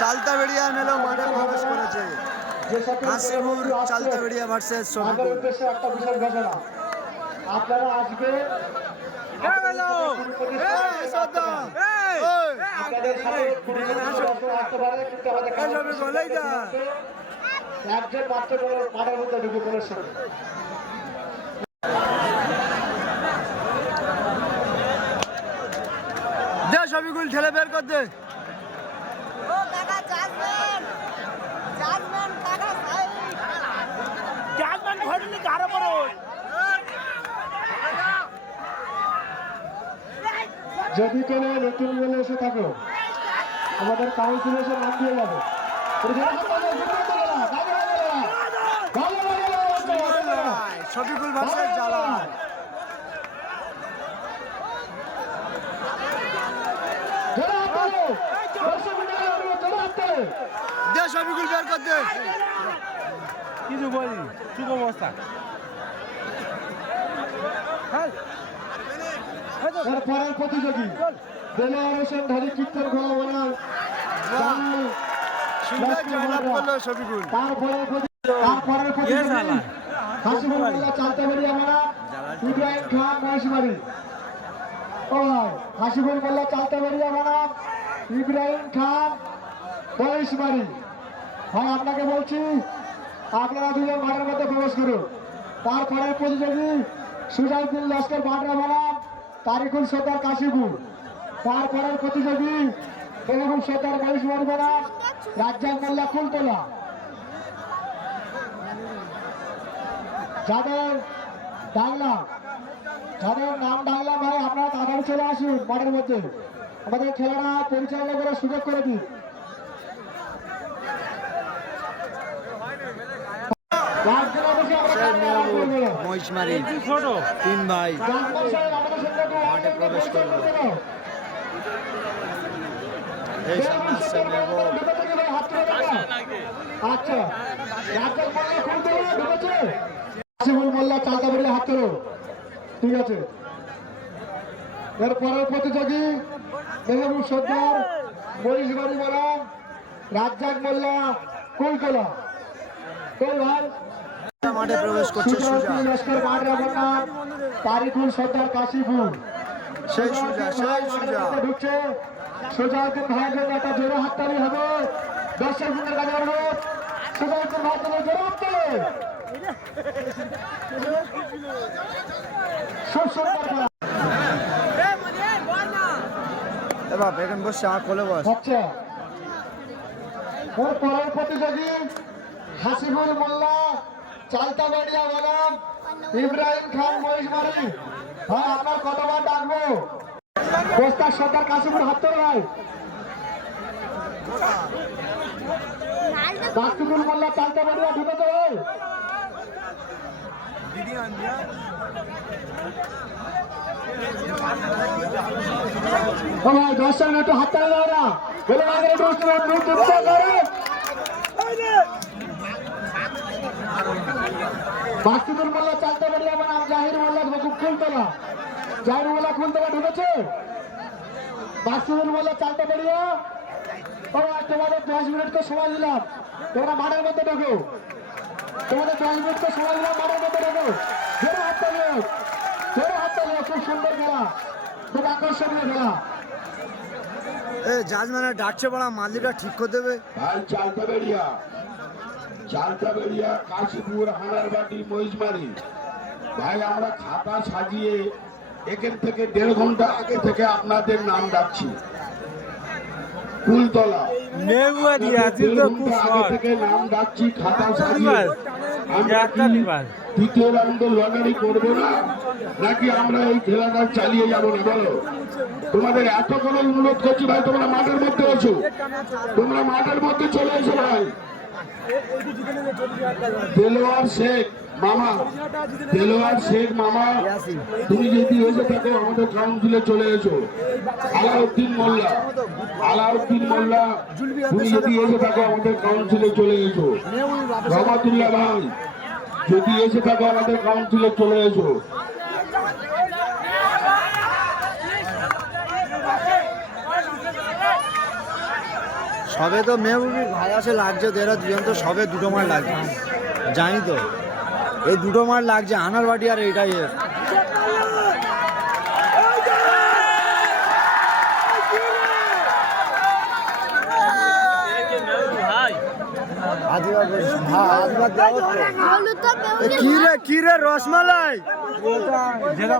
চালতাবেড়িয়া মেলো মাঠে প্রবেশ করেছে। হাসিপুর চালতাবেড়িয়া ভার্সেস আমাদের উদ্দেশ্যে একটা বিশেষ ঘোষণা। আপনারা আজকে একজন মাত্র মাঠের মধ্যে ঢুকে পড়েছে। শফিকুল ঠেলে বের কর দে। যদি কোনো নতুন বলে এসে থাকো আমাদের কাউন্সিল এসে নাম দিয়ে যাবে। শফিকুল ভার্সেস জালাল। শফিকুল বের কর দে। কিছু বলি শুভ অবস্থা পরের প্রতিযোগী দেলোয়ার হোসেন ধারী কীর্তন ঘোড়া বনাম তারপরের প্রতিযোগী হাসিবুল মোল্লা চালতাবেড়িয়া বনাম ইব্রাহিম খান মহেশবাড়ি। হাসিবুল মোল্লা চালতাবেড়িয়া বনাম ইব্রাহিম খান মহেশবাড়ি। ভাই আপনাকে বলছি আপনারা দুজন মাঠের মধ্যে প্রবেশ করুন। তারপরের প্রতিযোগী সুজাউদ্দিন লস্কর বাডরা বনাম তারিকুল সর্দার কাশীপুর। তারপরের প্রতিযোগী মেহবুব সর্দার মহেশবাড়ি বনাম রাজ্জাক মোল্লা কুলতলা। যাদের নাম ডাকলাম ভাই আপনারা তাড়াতাড়ি চলে আসুন মাঠের মধ্যে, আমাদের খেলাটা পরিচালনা করার সুযোগ করে দিন। মহিষমারি তিন ভাই মাঠে প্রবেশ করলো। এই সামনে আসছে আচ্ছা হাসিবুল মোল্লা চালতাবেড়িয়া হাত তোলো। ঠিক আছে, এর পরের প্রতিযোগী মেহবুব সর্দার মহিষবাড়ি বনাম রাজ্জাক মোল্লা কুলতলা। ভাই মাঠে প্রবেশ করছে লস্কর বাডরা বনাম তারিকুল সর্দার কাশীপুর। সেই সুজা ঢুকছে সুজাউদ্দিন ভাইয়ের জন্য একটা জোরে হাততালি হবে। দর্শকদের কাছে অনুরোধ সুজাউদ্দিন ভাইয়ের জন্য জোরে হাততালি। খুব সুন্দর খেলা। এখন বসছে আমার কোলে বস। আচ্ছা, ওর পরের প্রতিযোগী হাসিবুল মোল্লা চালতাবেড়িয়া বনাম ইব্রাহিম খান মহেশবাড়ি। হ্যাঁ আপনার কতবার ডাকবো? পোস্টার সর্দার কাশীপুর হাত তোলো ভাই। হাসিবুল মোল্লা চালতাবেড়িয়া ঢুকে তো ভাই। ভাই দর্শক একটু হাত তালি দাও না, বলে বাস্তুদুল মোল্লা চালতাবেড়িয়া বনাম জাহির মোল্লা কুলতলা। জাহির মোল্লা কুলতলা ঢুকেছে। বাস্তুদুল মোল্লা চালতাবেড়িয়া। তোমাদের 10 মিনিট তো সময় দিলাম, তোমরা মাঠের মধ্যে ঢোকো। তোমাদের 10 মিনিট তো সময় দিলাম, মাঠের মধ্যে ঢোকো। জোরে হাত তালি, খুব সুন্দর খেলা, খুব আকর্ষণীয় খেলা। জাজ মানে ডাকছে বলা মালিকটা ঠিক করে দেবে ভাই। চালতাবেড়িয়া কাশীপুর হানারবাটি মহিষমারি ভাই, আমরা খাতা সাজিয়ে এখান থেকে 1.5 ঘন্টা আগে থেকে আপনাদের নাম ডাকছি। কুলতলা আগে থেকে নাম ডাকছি, খাতা সাজিয়ে। আমরা দ্বিতীয় রাউন্ডে লটারি করবো না নাকি আমরা এই খেলাটা চালিয়ে যাবো না বলো? তোমাদের এত করে অনুরোধ করছি ভাই, তোমরা মাঠের মধ্যে এসো, তোমরা মাঠের মধ্যে চলে এসো ভাই। দেলোয়ার শেখ মামা তুমি যদি এসে থাকো আমাদের কাউন্সিলে চলে এসো। আলাউদ্দিন মোল্লা তুমি যদি এসে থাকো আমাদের কাউন্সিলে চলে এসো। রহমাতুল্লাহ ভাই যদি এসে থাকো আমাদের কাউন্সিলে চলে এসো। সবে তো মেহবুবির ভাই আছে লাগছে তো, এরা দুজন তো সবে দুটো মার লাগছে, জানি তো এই দুটো মার লাগছে আনার বাটি আর এইটাই কি রে রসমালাই যেটা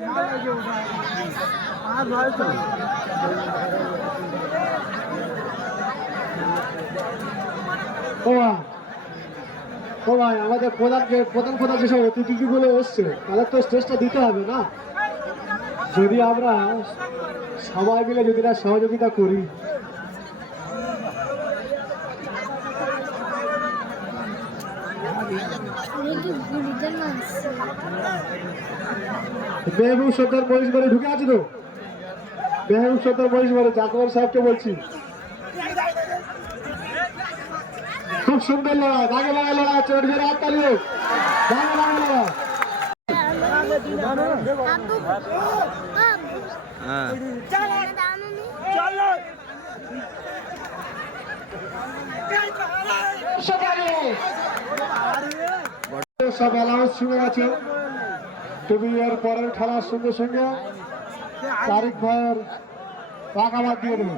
ও ভাই আমাদের প্রধান যেসব অতিথিগুলো এসছে তাদের তো স্টেজটা দিতে হবে না। যদি আমরা সবাই মিলে যদি না সহযোগিতা করি, মেহবুব সর্দার মহিষ বাড়ি ঢুকে আছে তো, মেহবুব সর্দার মহিষ বাড়ি জাকর সাহেবকে বলছি, খুব সুন্দর লড়াই, দাগে দাগে লড়াই, চোট ঘেরে হাততালি হোক, দাগে দাগে লড়াই। সব অ্যালাউন্স শুনে গেছে, তুমি এর পরের খেলার সঙ্গে সঙ্গে তারিখ ভাইয়ের টাকাবাদ দিয়ে দেবে।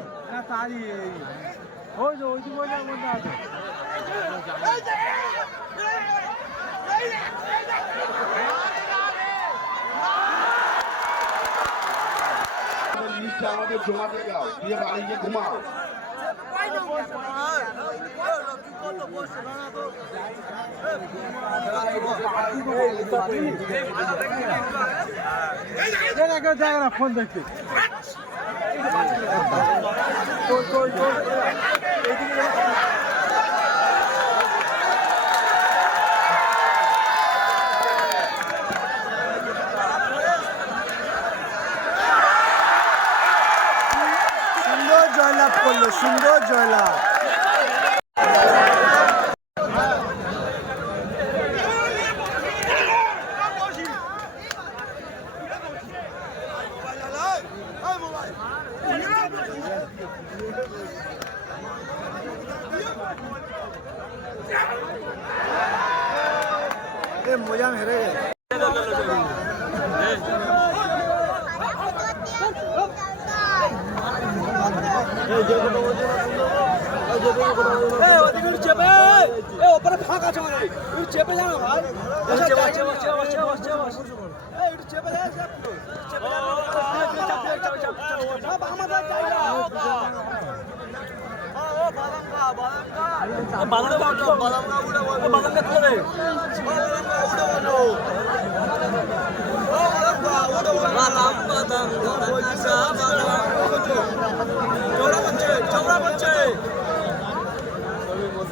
আমাদের জমাতে যাও, দিয়ে বাড়ি গিয়ে ঘুমাও। ফোন দেখতে সুন্দর জয়লাভ করলো, সুন্দর জয়লাভ। মজা হেরে গেছে। ফাঁকা চেপে যাও ভাই,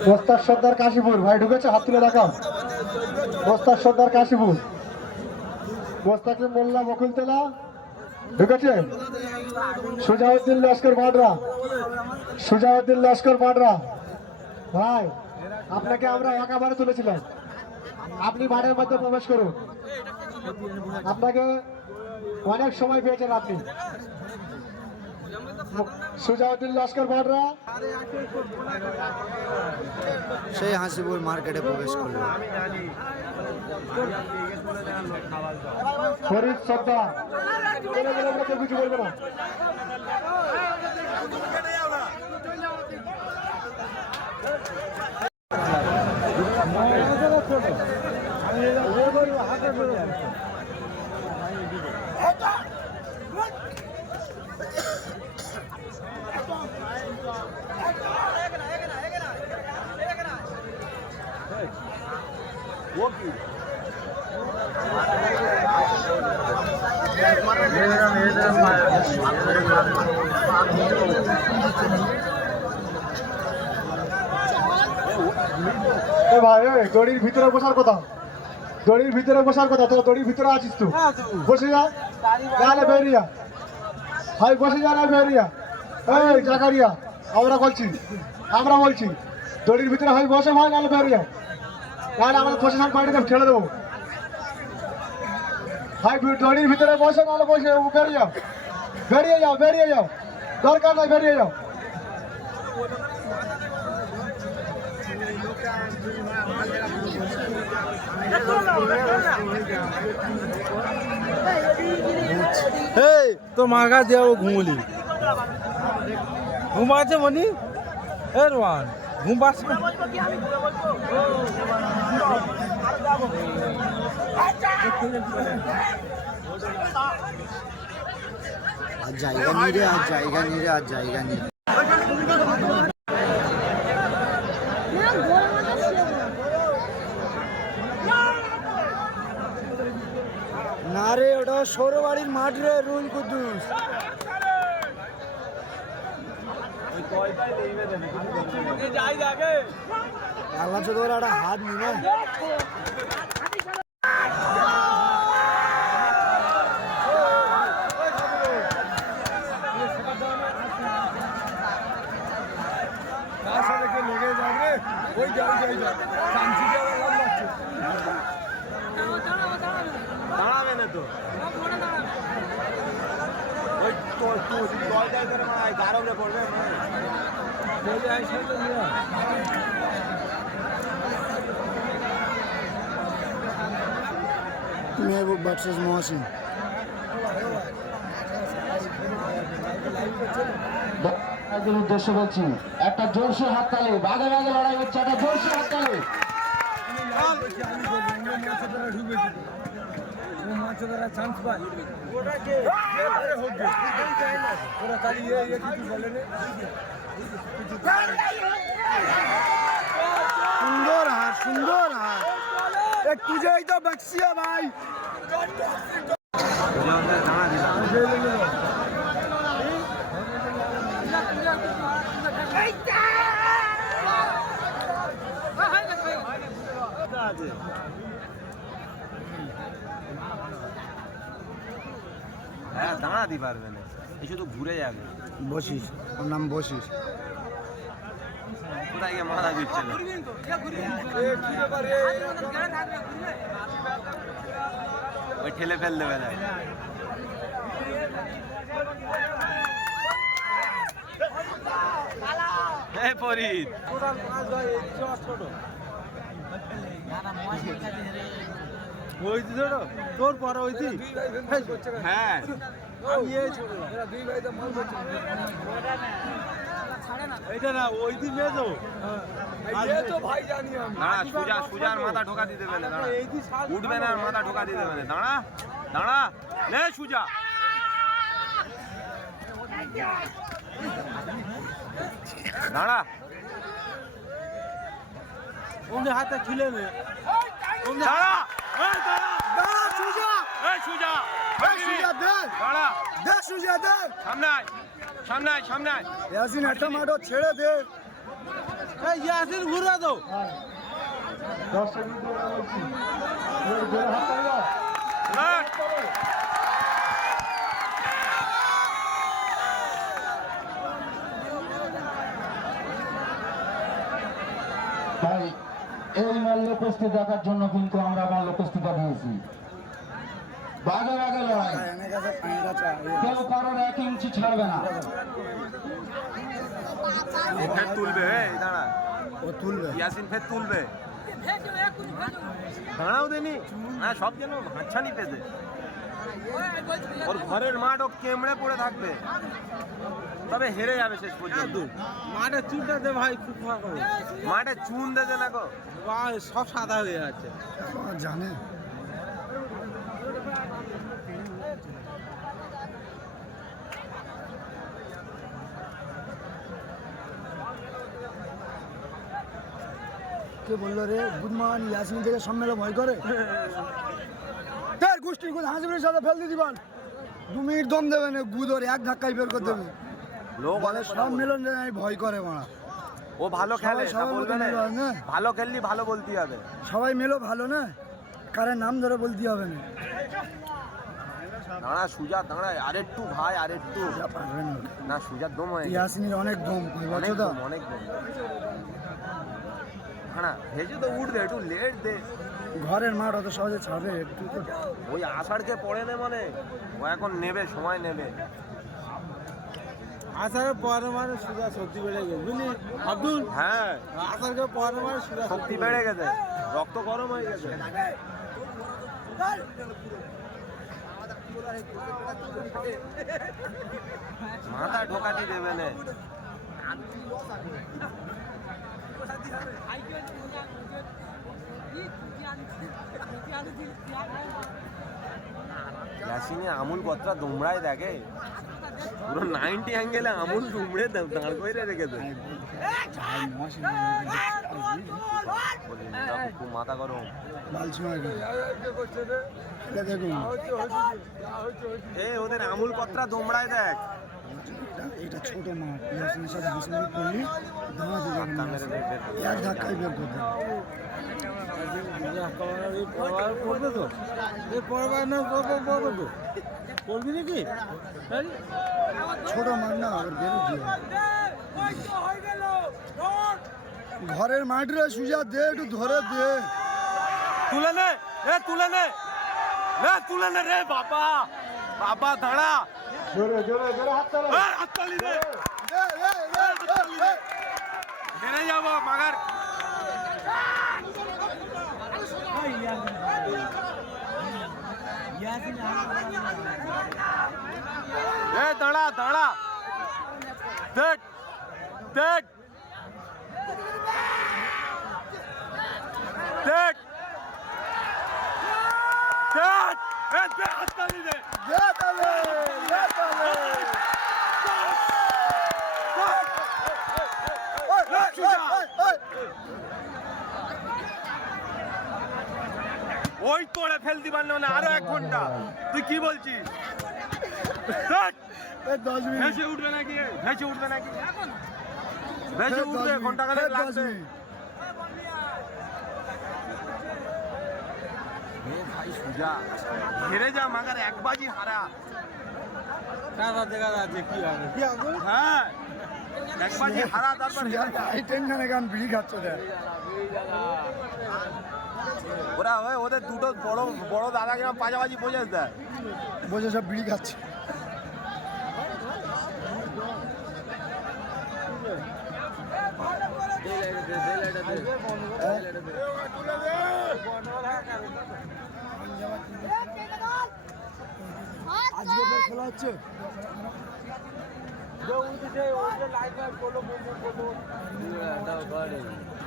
বস্তার সর্দার কাশীপুর ভাই ঢুকেছে, হাত তুলে দেখাও। বস্তার সর্দার কাশীপুর, বস্তাকে মোল্লা বকুলতলা ঢুকেছে। সুজাউদ্দিন লস্কর বাডরা, সুজাউদ্দিন লস্কর বাডরা ভাই, আপনাকে আমরা একেবারে তুলেছিলাম, আপনি মাঠের মধ্যে প্রবেশ করুন, আপনাকে অনেক সময় পেয়েছেন আপনি। সুজাউদ্দিন লস্কর বাডরা সেই হাসিপুর মার্কেটে প্রবেশ করলো। ফরিদ সর্দার কিছু বলবে না। ভাই দড়ির ভিতরে বসার কথা, দড়ির ভিতরে বসার কথা, তো দড়ির ভিতরে আছিস তো, বসে যা, নাহলে বেরিয়া ভাই, বসে যা না বেরিয়া। এই জাকারিয়া, আমরা বলছি দড়ির ভিতরে হয় বসে ভাই, নাহলে বেরিয়া, নাহলে আমরা প্রশাসন পার্টিতে ছেড়ে দেবো ভাই। দড়ির ভিতরে বসে, নাহলে বসে বেরিয়ে যাও, বেরিয়ে যাও, দরকার নাই, বেরিয়ে যাও। এই তো মাগা দেও ঘুমলি ঘুমাচ্ছে মনি এ রোয়ান ঘুম পাচ্ছে না? আর জায়গা নিয়ে রে, আর জায়গা নিয়ে রে, আর জায়গা নিয়ে। না রে, ওটা সৌরবাড়ির মাঠ রে, রুল কুদ্দুস। আল্লাহ চোদ্দ একটা হাত নিবে। দাঁড়াবে না তো ওই তো দলটাই করে মাই গারমে পড়বে বলে আইছে তো নিয়া মেহবুব ভার্সেস মহসিন। একজন উদ্দেশ্য বলছি, একটা জোরসে হাততালি, বাঘে বাঘে লড়াই হচ্ছে, একটা জোরসে হাততালি। চান্স পায় ওটাকে ওরা চালিয়ে কিছু বলে সুন্দর হাত, সুন্দর হাত। তুঝেই তো বক্সিয়া ভাই। হ্যাঁ দাঁড়াতে পারবে না, এই শুধু ঘুরে যাবে। বসিস, ওর নাম বসিস। কোথায় গিয়ে মাথা দিচ্ছে না, ওই ঠেলে ফেল দেবে না। ফরিদ তোর পর ওইটি হ্যাঁ এটা না ওইটি মেজো ভাই জানি আমি। সুজার মাথা ঢোকা দিতে পারে, উঠবে না, মাথা ঢোকা দিতে পারে। দাঁড়া দাঁড়া লে সুজা, দাঁড়া ওমনি হাতে খিলে নে, দাঁড়া সুজা, সুজা সুজা দে, দাঁড়া দে সুজা দে। সামনে আয়, সামনে আয়, সামনে আয়। ইয়াসিন একটা মাঠও ছেড়ে দে। ইয়াসিন ঘুরে দাও। তাই এই মল্লকুস্তি দেখার জন্য কিন্তু আমরা মল্লকুস্তিটা দিয়েছি। বাঘে বাঘে লড়াই, কেউ কারোর 1 ইঞ্চি ছাড়বে না। ফের তুলবে, দাঁড়া ও তুলবে, ইয়াসিন ফের তুলবে। দাঁড়াও দেনি, হ্যাঁ সব যেন হাতছানি পেতে। ওর ঘরের মাঠ ও কেমড়ে পড়ে থাকবে, তবে হেরে যাবে শেষ পর্যন্ত। মাঠে চুনটা দে ভাই, খুব মাঠে চুন দেবে না গো, সব সাদা হয়ে যাচ্ছে। জানে কে বললো রে বুধমান ইয়াসিন থেকে সম্মেলন ভয় করে তার গোষ্ঠীর গুদ হাসিবের সাথে ফেল দিদি বল 2 মিনিট দম দেবে না, গুদ ওর এক ধাক্কায় বের করে দেবে। লোক বলে সব মিলন ভয় করে মারা। ও ভালো খেলে, সবাই বলবে না, মিলো না, ভালো খেললি ভালো বলতে হবে। সবাই মেলো ভালো না, কারের নাম ধরে বলতে হবে না। দাঁড়া সুজা, দাঁড়া আরেকটু ভাই, আরেকটু পারবে না না, সুজার দম হয়ে গেছে। ইয়াসিনের অনেক দম, অনেক দম, অনেক দম। হ্যাঁ ভেজে তো উঠবে, একটু লেট দে। ঘরের মাঠ অত সহজে ছাড়বে একটু তো। ওই আষাঢ়কে পড়ে নে, মানে ও এখন নেবে, সময় নেবে। আসারের পরে মানে সুগা শক্তি বেড়ে গেছে বুঝলি আব্দুল হ্যাঁ আসারকে পরে মানে সুগা শক্তি বেড়ে গেছে, রক্ত গরম হয়ে গেছে। মাথা ঢোকাতে দেবে না। ইয়াসিনে আমুল কতটা দুমড়ায় দেখে, পুরো 90 অ্যাঙ্গেলে আমুল দুমড়ে দাঁড় করে রেখেছে। খুব মাথা গরম। এ ওদের আমুল কতটা দুমড়ায় দেখ। এটা ছোট মাঠ, ইয়াসিনের সাথে হাসিমারি করলি এক ধাক্কায় বের করতে পড়বে তো এ পড়বে না পড়বে তো পড়বি নাকি ছোট মাঠ না আবার বেরোচ্ছে ঘরের মাঠ রে সুজা দে একটু ধরে দে তুলে নে, এ তুলে নে, তুলে নে রে বাবা, বাবা দাঁড়া, জোরে জোরে জোরে হাত তালি হাততালি দে, হেরে যাবো মাগার। এ দাঁড়া দাঁড়া, দেখ দেখ দেখ দেখ, এ দে হাততালি দে, ওই তোড়ে ফেলতে পারলো না, আরো 1 ঘন্টা। তুই কি বলছিস? ভেসে উঠবে নাকি? ভেসে উঠবে নাকি? ভেসে উঠবে, ঘন্টা খানেক লাগবে। ভাই সুজা হেরে যা মাগার, 1 বাজি হারা। দেখা যাচ্ছে কি হবে কি হবে হ্যাঁ 1 বাজি হারা, তারপর হেরে যা। টেনশনে গান বিড়ি খাচ্ছে দেখ ওরা ওদের দুটো বড় বড় দাদা কিনা পাশাপাশি বোঝে দেয়, বোঝে সব বিড়ি খাচ্ছে আজকে বেশ খেলা হচ্ছে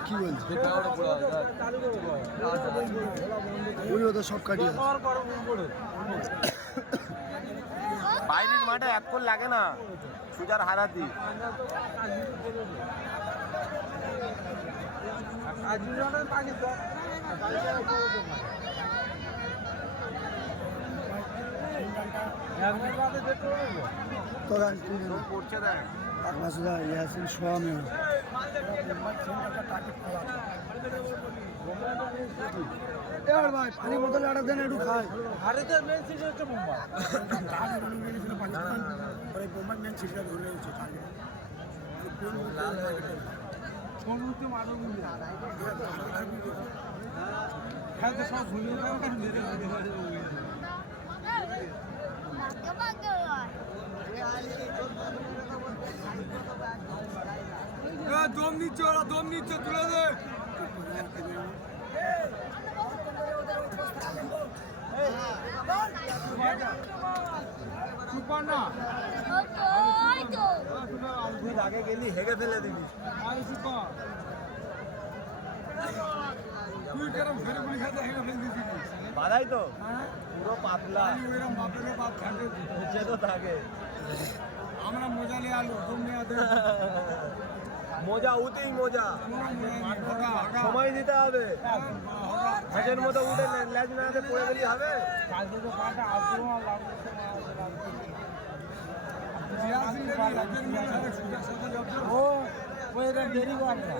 কি বলছে ওই ওদের সব কাটিয়ে বাইরের মাঠে 1 গোল লাগে না সুজার হারাতি। তোরা করছে দেখ মাসুদা ইয়াসিন সোয়ামে এবার ভাই পানি বোতলে আটা দেন একটু খাই ভারতের মেন সিটি হচ্ছে মুম্বাই বোমার মেন সিটটা ধরে রয়েছে সমুদ্র মানব খেলতে সব ভুলে মেরে দম নিচ্ছে ওরা, দম নিচ্ছে, তুলে দে সুপার না তুই আগে গেলি হেগে ফেলে দিবি। আরে সুপার তুই কেরম ফেরে গুলি খেতে হেগে ফেলে দিয়েছিস বাধাই তো পুরো পাতলা, ওইরকম বাপের বাপ খেতে নিচে তো থাকে। আমরা মজা নিয়ে আলো দম নিয়ে আদে মজা উঠেই মজা, সময় দিতে হবে। হাজের মতো উঠে ল্যাজ না হাতে পড়ে গেলি হবে। কালকে তো পাটা আসবো আর ও ওই এটা দেরি করে না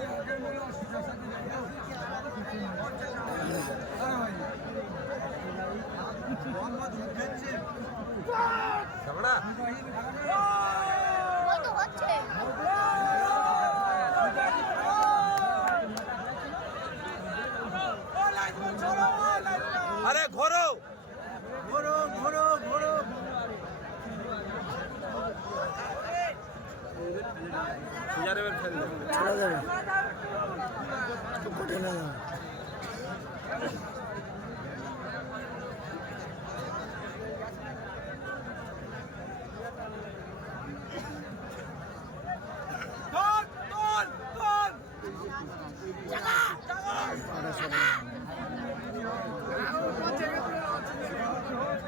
ঝগড়া আরে ঘোরো ঘোরো ঘোরো ঘোরো ঠেলা যাবে ঠেলা যাবে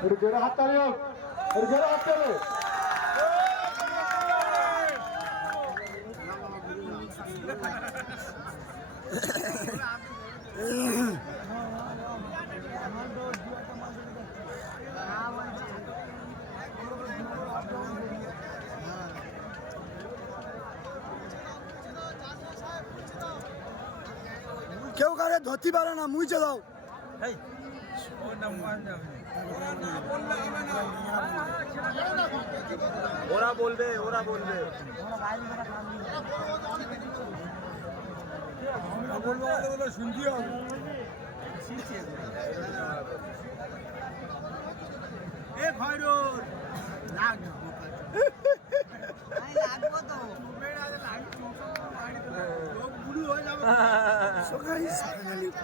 একটু জোরে হাত তালি হোক, একটু জোরে হাত তালি। কেউ কারে ধরতে পারে না, মুইছে দাও। ওরা বলবে, ওরা বলবে। শুনতে হবে।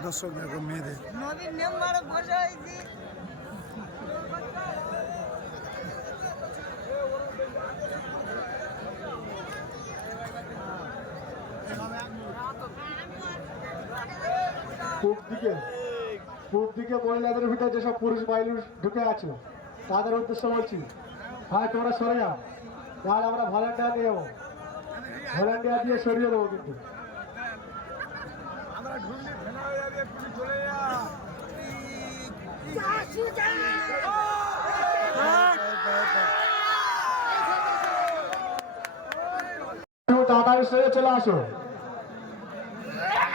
দর্শক দেখো মেয়েদের নদীর নেম্বারে বসে হয়েছি। পূব দিকে মহিলাদের ভিতরে যেসব পুরুষ মানুষ ঢুকে আছে তাদের উদ্দেশ্যে বলছি, ভাই তোমরা সরে যাও, তাহলে আমরা ভলেন্টিয়ার নিয়ে যাবো, ভলেন্টিয়ার দিয়ে সরিয়ে দেবো কিন্তু। তাড়াতাড়ি স্টেজে চলে আসো,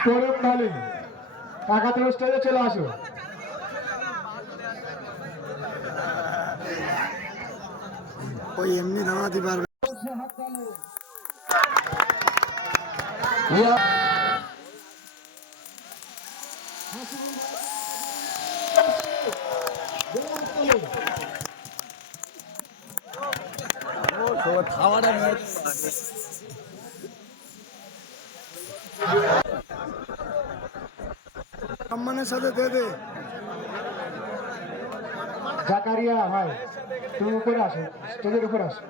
তরুণ ঢালি একাত্তর স্টেজে চলে আসো। ওই এমনি দাঁড়াতে পারবে। খাওয়াটা সম্মানের সাথে দে দে। জাকারিয়া ভাই তুমি উপরে আসো, স্টেজের উপরে আসো।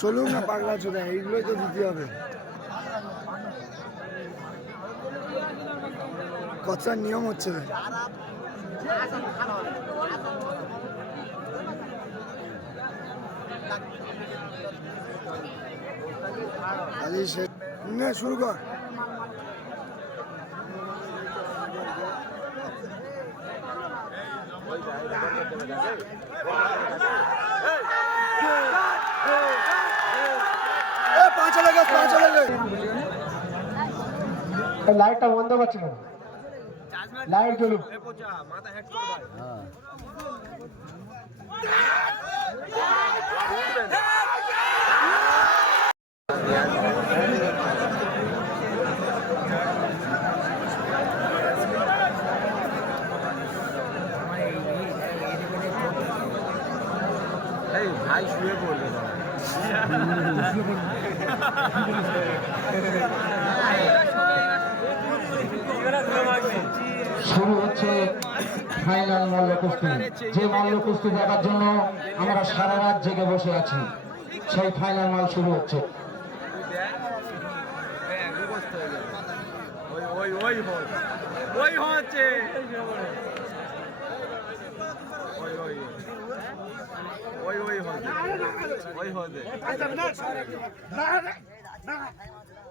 চলুন না পাগলা চোদা, এইগুলোই তো দিতে হবে। কথার নিয়ম হচ্ছে না। শুরু কর। লাইটটা বন্ধ করছে কেন? লাইট জ্বলুক। মাথা হেড করে ভাই শুয়ে পড়বে। শুরু হচ্ছে ফাইনাল মল্ল কুস্তি। যে মল্ল কুস্তি দেখার জন্য আমরা সারা রাত জেগে বসে আছি, সেই ফাইনাল মাল শুরু হচ্ছে। ওই হচ্ছে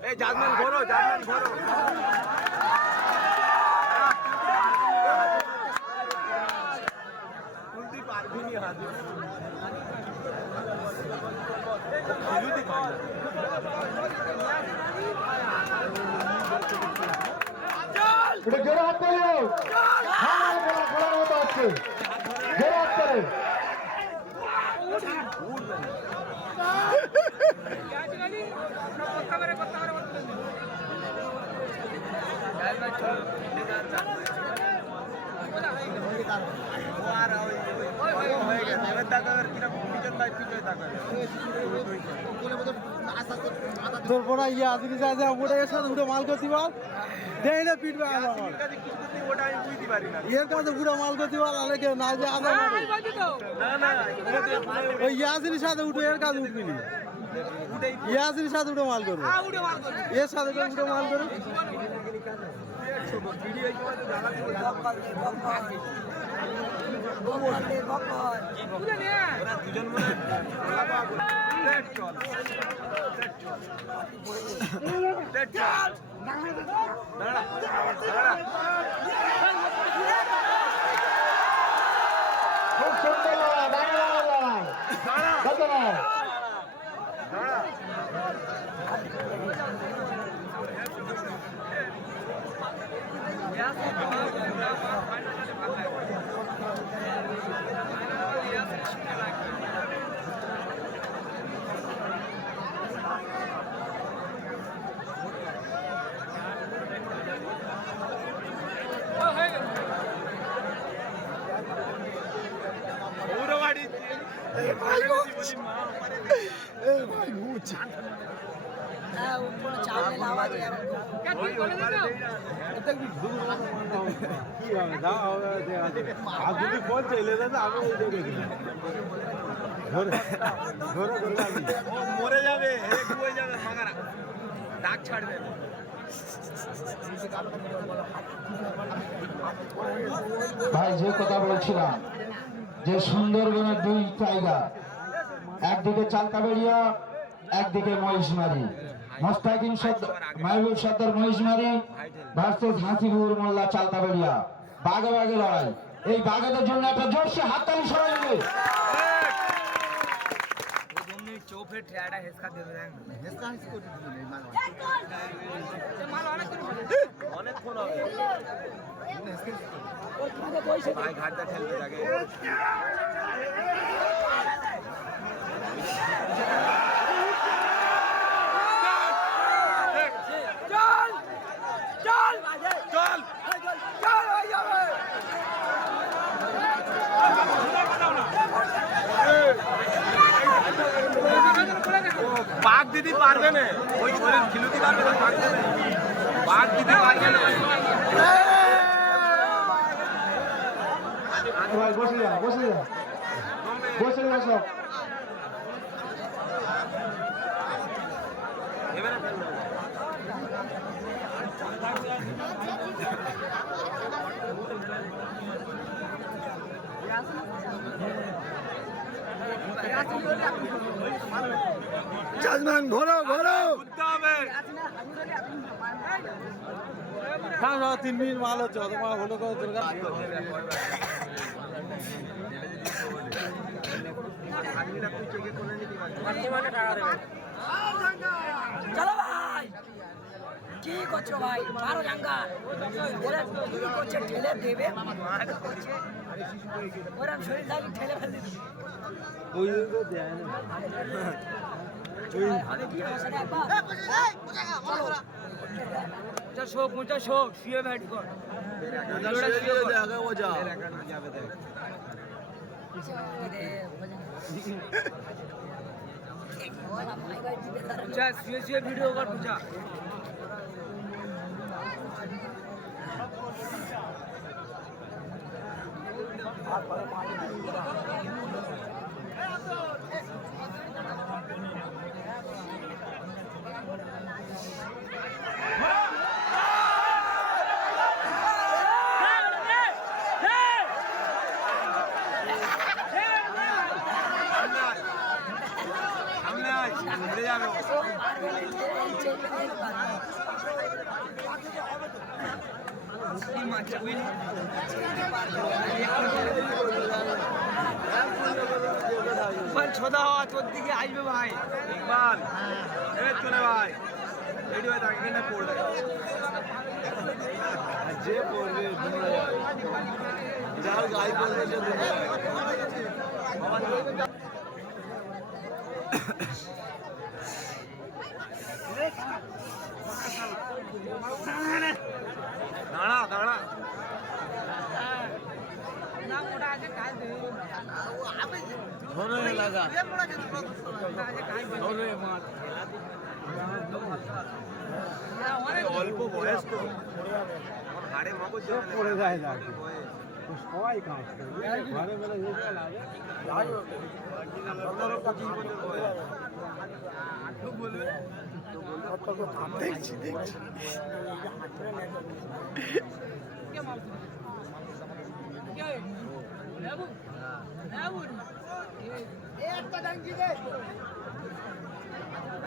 এই জাজমেন্ট ঘোরো, জাজমেন্ট ঘোরো। তুলতে পারবি নি হাত। জোরে হাত তালি হোক, খেলার মতো হচ্ছে, জোরে হাত তালি। তোর পড়া ইয়ে আছে কি যা ওটা এর সাথে উঠে মাল করতে পার দেই না পিটবে আমার এর কাছে পুরো মাল করতে পার আরে কেউ না যে আদা ওই ইয়াসিনের সাথে উঠে এর কাছে উঠবি নি ইয়াসিনের সাথে উঠে মাল করবে এর সাথে উঠে মাল করবে খুব সুন্দর লড়াই, দারুণ লড়াই। কত নয়? মরে যাবে ডাক ছাড়বে ভাই যে কথা বলছিলাম যে সুন্দরবনের দুই টাইগার, একদিকে চালতাবেড়িয়া একদিকে মহিষমারি, মোস্তাকিম মাহবুব সর্দার মহিষমারি ভার্সেস হাসিবুর মোল্লা চালতাবেড়িয়া। বাঘে বাঘে লড়াই, এই বাঘেদের জন্য একটা জোরসে হাততালি সবাই মিলে। অনেকক্ষণ হবে ভাই ঘাটটা খেলবে আগে বাঘ দিদি পারবে না, ওই শরীর খিলুতি পারবে না, বাঘ দিদি পারবে না। ভাই বসে যা, বসে যা, বসে যা সব। এবারে ফেলবে জাজম্যান ঘোরো ঘোরো ঘুরতে হবে। 3 মিনিট মাল হচ্ছে অত মাল হলো করে দরকার চলো ভাই কি করছো ভাই মারো জাঙ্গাল ওরা কি করছে ঠেলে দেবে ওরা শরীর থাকলে ঠেলে ফেলে দিবে ওই তো দেয় না আমি কি বসে না একবার 50 হোক শুয়ে ব্যাট কর শুয়ে ভিডিও কর পূজা ছোদা হওয়া তোর দিকে আসবে ভাই ইকবাল চলে ভাই রেডি হয়ে থাকে কিনা পড়বে যে পড়বে যার গাই পড়বে সে দাঁড়া দাঁড়া ধরে লাগা অল্প বয়স তো হাড়ে মগজ পড়ে যায় না সবাই কাজ করে ঘরে বেলা লাগে দেখছি দেখছি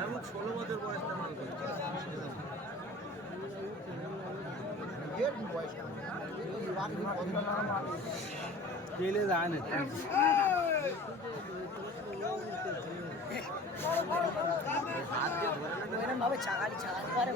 এমন 16 বছর বয়স পেলে যায় না এরকম ভাবে চাগালি চাগাতে পারে